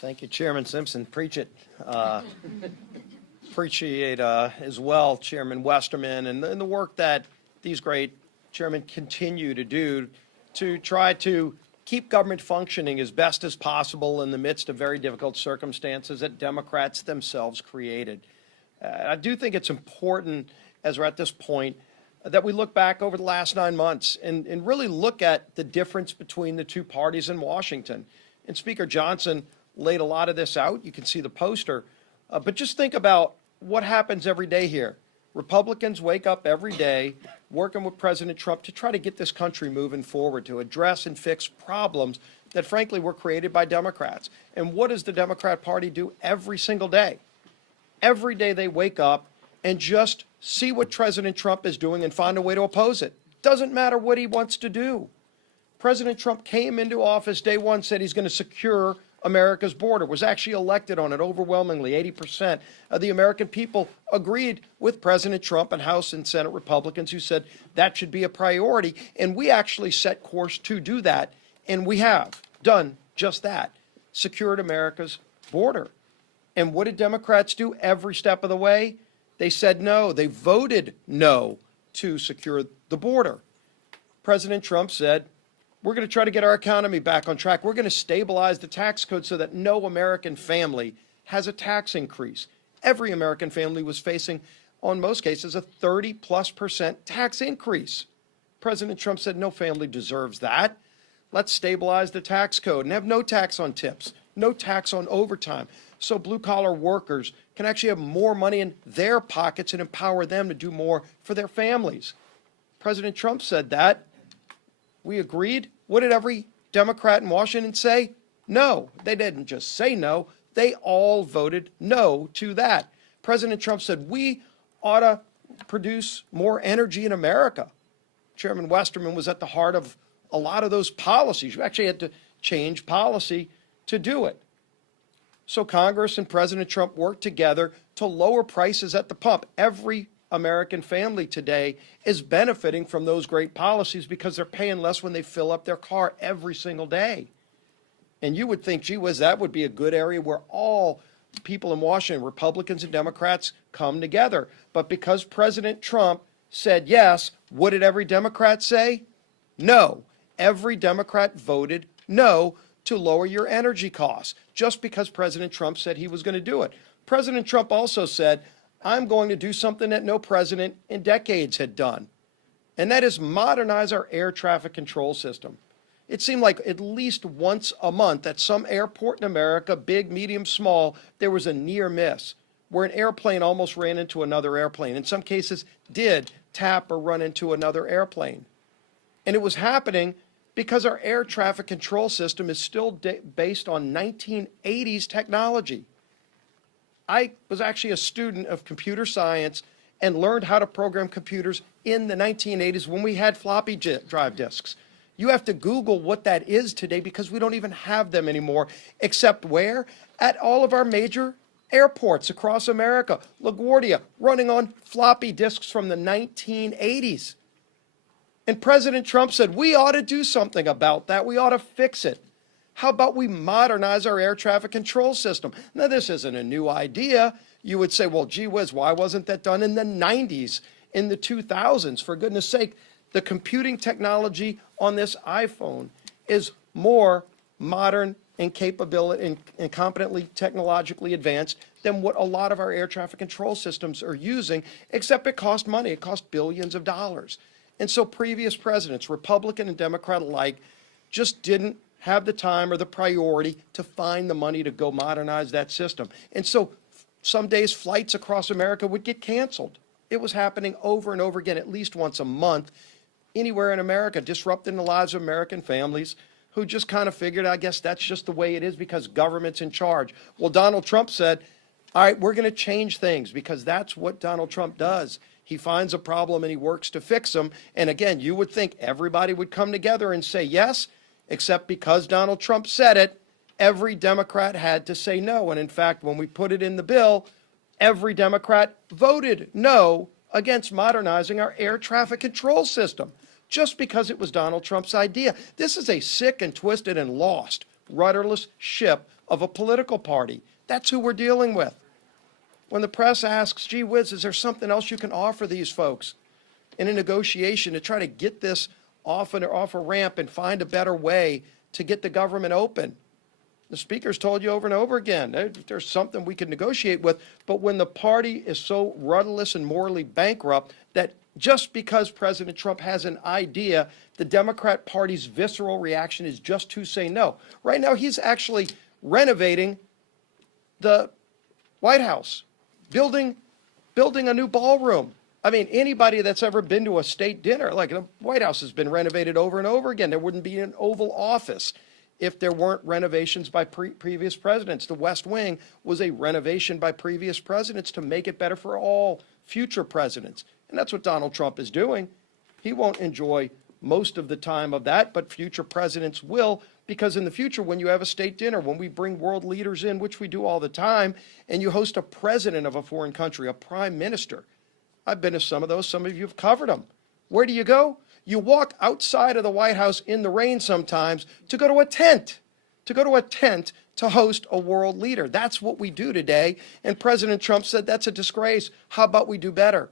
Thank you, Chairman Simpson. Preach it. Appreciate as well Chairman Westerman and the work that these great chairmen continue to do to try to keep government functioning as best as possible in the midst of very difficult circumstances that Democrats themselves created. I do think it's important, as we're at this point, that we look back over the last 9 months and really look at the difference between the two parties in Washington. And Speaker Johnson laid a lot of this out. You can see the poster. But just think about what happens every day here. Republicans wake up every day working with President Trump to try to get this country moving forward, to address and fix problems that, frankly, were created by Democrats. And what does the Democrat Party do every single day? Every day they wake up and just see what President Trump is doing and find a way to oppose it. Doesn't matter what he wants to do. President Trump came into office day one, said he's going to secure America's border, was actually elected on it overwhelmingly. 80% of the American people agreed with President Trump and House and Senate Republicans who said that should be a priority. And we actually set course to do that. And we have done just that, secured America's border. And what did Democrats do every step of the way? They said no. They voted no to secure the border. President Trump said, we're going to try to get our economy back on track. We're going to stabilize the tax code so that no American family has a tax increase. Every American family was facing, on most cases, a 30+% tax increase. President Trump said no family deserves that. Let's stabilize the tax code and have no tax on tips, no tax on overtime, so blue-collar workers can actually have more money in their pockets and empower them to do more for their families. President Trump said that. We agreed. What did every Democrat in Washington say? No. They didn't just say no. They all voted no to that. President Trump said we ought to produce more energy in America. Chairman Westerman was at the heart of a lot of those policies. You actually had to change policy to do it. So Congress and President Trump worked together to lower prices at the pump. Every American family today is benefiting from those great policies because they're paying less when they fill up their car every single day. And you would think, gee whiz, that would be a good area where all people in Washington, Republicans and Democrats, come together. But because President Trump said yes, what did every Democrat say? No. Every Democrat voted no to lower your energy costs, just because President Trump said he was going to do it. President Trump also said, I'm going to do something that no president in decades had done, and that is modernize our air traffic control system. It seemed like at least once a month at some airport in America, big, medium, small, there was a near miss where an airplane almost ran into another airplane. In some cases, did tap or run into another airplane. And it was happening because our air traffic control system is still based on 1980s technology. I was actually a student of computer science and learned how to program computers in the 1980s when we had floppy drive disks. You have to Google what that is today because we don't even have them anymore, except where? At all of our major airports across America. LaGuardia running on floppy disks from the 1980s. And President Trump said, we ought to do something about that. We ought to fix it. How about we modernize our air traffic control system? Now, this isn't a new idea. You would say, well, gee whiz, why wasn't that done in the 90s, in the 2000s? For goodness sake, the computing technology on this iPhone is more modern and capable and competently technologically advanced than what a lot of our air traffic control systems are using, except it costs money. It costs billions of dollars. And so previous presidents, Republican and Democrat alike, just didn't have the time or the priority to find the money to go modernize that system. And so some days flights across America would get canceled. It was happening over and over again, at least once a month, anywhere in America, disrupting the lives of American families who just kind of figured, I guess that's just the way it is because government's in charge. Well, Donald Trump said, all right, we're going to change things because that's what Donald Trump does. He finds a problem and he works to fix them. And again, you would think everybody would come together and say yes, except because Donald Trump said it, every Democrat had to say no. And in fact, when we put it in the bill, every Democrat voted no against modernizing our air traffic control system, just because it was Donald Trump's idea. This is a sick and twisted and lost, rudderless ship of a political party. That's who we're dealing with. When the press asks, gee whiz, is there something else you can offer these folks in a negotiation to try to get this off a ramp and find a better way to get the government open? The speaker's told you over and over again, there's something we could negotiate with, but when the party is so rudderless and morally bankrupt that just because President Trump has an idea, the Democrat Party's visceral reaction is just to say no. Right now, he's actually renovating the White House, building a new ballroom. I mean, anybody that's ever been to a state dinner, like the White House has been renovated over and over again. There wouldn't be an Oval Office if there weren't renovations by previous presidents. The West Wing was a renovation by previous presidents to make it better for all future presidents. And that's what Donald Trump is doing. He won't enjoy most of the time of that, but future presidents will, because in the future, when you have a state dinner, when we bring world leaders in, which we do all the time, and you host a president of a foreign country, a prime minister. I've been to some of those. Some of you have covered them. Where do you go? You walk outside of the White House in the rain sometimes to go to a tent, to host a world leader. That's what we do today. And President Trump said that's a disgrace. How about we do better?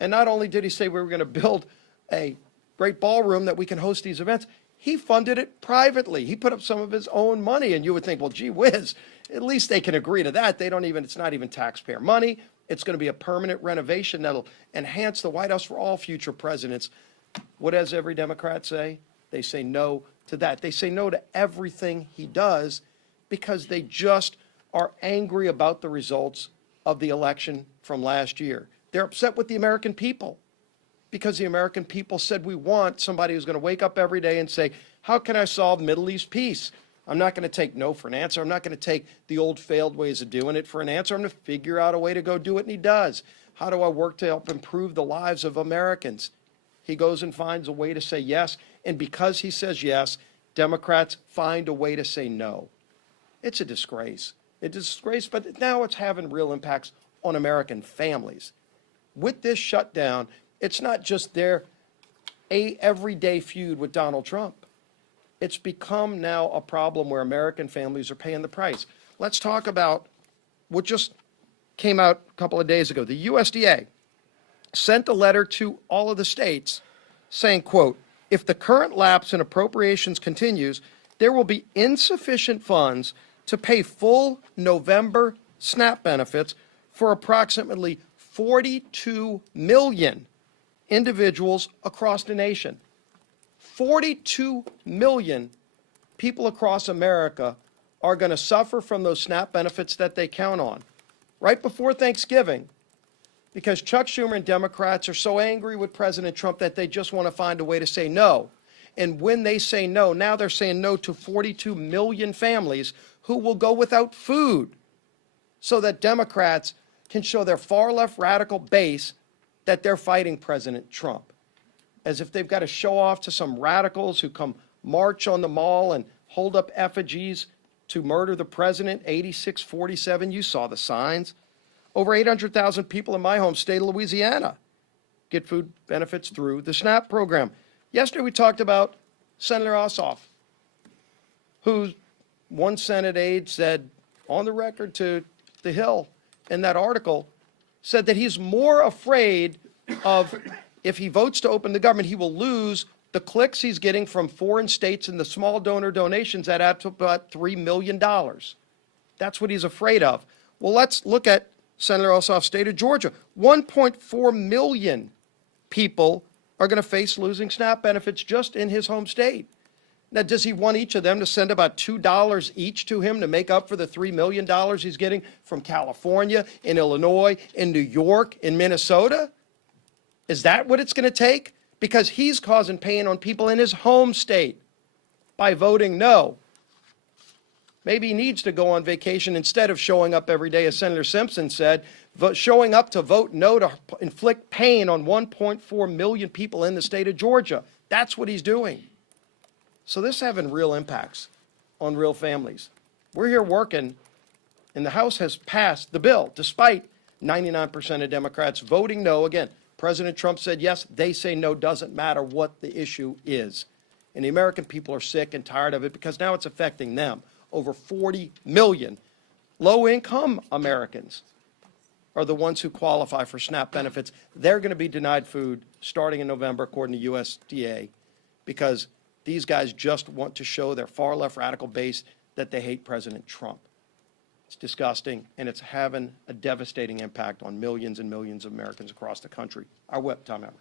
And not only did he say we were going to build a great ballroom that we can host these events, he funded it privately. He put up some of his own money, and you would think, well, gee whiz, at least they can agree to that. It's not even taxpayer money. It's going to be a permanent renovation that'll enhance the White House for all future presidents. What does every Democrat say? They say no to that. They say no to everything he does because they just are angry about the results of the election from last year. They're upset with the American people because the American people said we want somebody who's going to wake up every day and say, how can I solve Middle East peace? I'm not going to take no for an answer. I'm not going to take the old failed ways of doing it for an answer. I'm going to figure out a way to go do it, and he does. How do I work to help improve the lives of Americans? He goes and finds a way to say yes, and because he says yes, Democrats find a way to say no. It's a disgrace. It's a disgrace, but now it's having real impacts on American families. With this shutdown, it's not just their everyday feud with Donald Trump. It's become now a problem where American families are paying the price. Let's talk about what just came out a couple of days ago. The USDA sent a letter to all of the states saying, quote, if the current lapse in appropriations continues, there will be insufficient funds to pay full November SNAP benefits for approximately 42 million individuals across the nation. 42 million people across America are going to suffer from those SNAP benefits that they count on. Right before Thanksgiving, because Chuck Schumer and Democrats are so angry with President Trump that they just want to find a way to say no. And when they say no, now they're saying no to 42 million families who will go without food so that Democrats can show their far-left radical base that they're fighting President Trump. As if they've got to show off to some radicals who come march on the mall and hold up effigies to murder the president, 8647, you saw the signs. Over 800,000 people in my home state of Louisiana get food benefits through the SNAP program. Yesterday we talked about Senator Ossoff, who one Senate aide said on the record to The Hill in that article, said that he's more afraid of if he votes to open the government, he will lose the clicks he's getting from foreign states and the small donor donations that add to about $3 million. That's what he's afraid of. Well, let's look at Senator Ossoff's state of Georgia. 1.4 million people are going to face losing SNAP benefits just in his home state. Now, does he want each of them to send about $2 each to him to make up for the $3 million he's getting from California, in Illinois, in New York, in Minnesota? Is that what it's going to take? Because he's causing pain on people in his home state by voting no. Maybe he needs to go on vacation instead of showing up every day, as Senator Simpson said, showing up to vote no to inflict pain on 1.4 million people in the state of Georgia. That's what he's doing. So this is having real impacts on real families. We're here working, and the House has passed the bill, despite 99% of Democrats voting no. Again, President Trump said yes, they say no, doesn't matter what the issue is. And the American people are sick and tired of it because now it's affecting them. over 40 million low-income Americans are the ones who qualify for SNAP benefits. They're going to be denied food starting in November, according to USDA, because these guys just want to show their far-left radical base that they hate President Trump. It's disgusting, and it's having a devastating impact on millions and millions of Americans across the country. Our time out.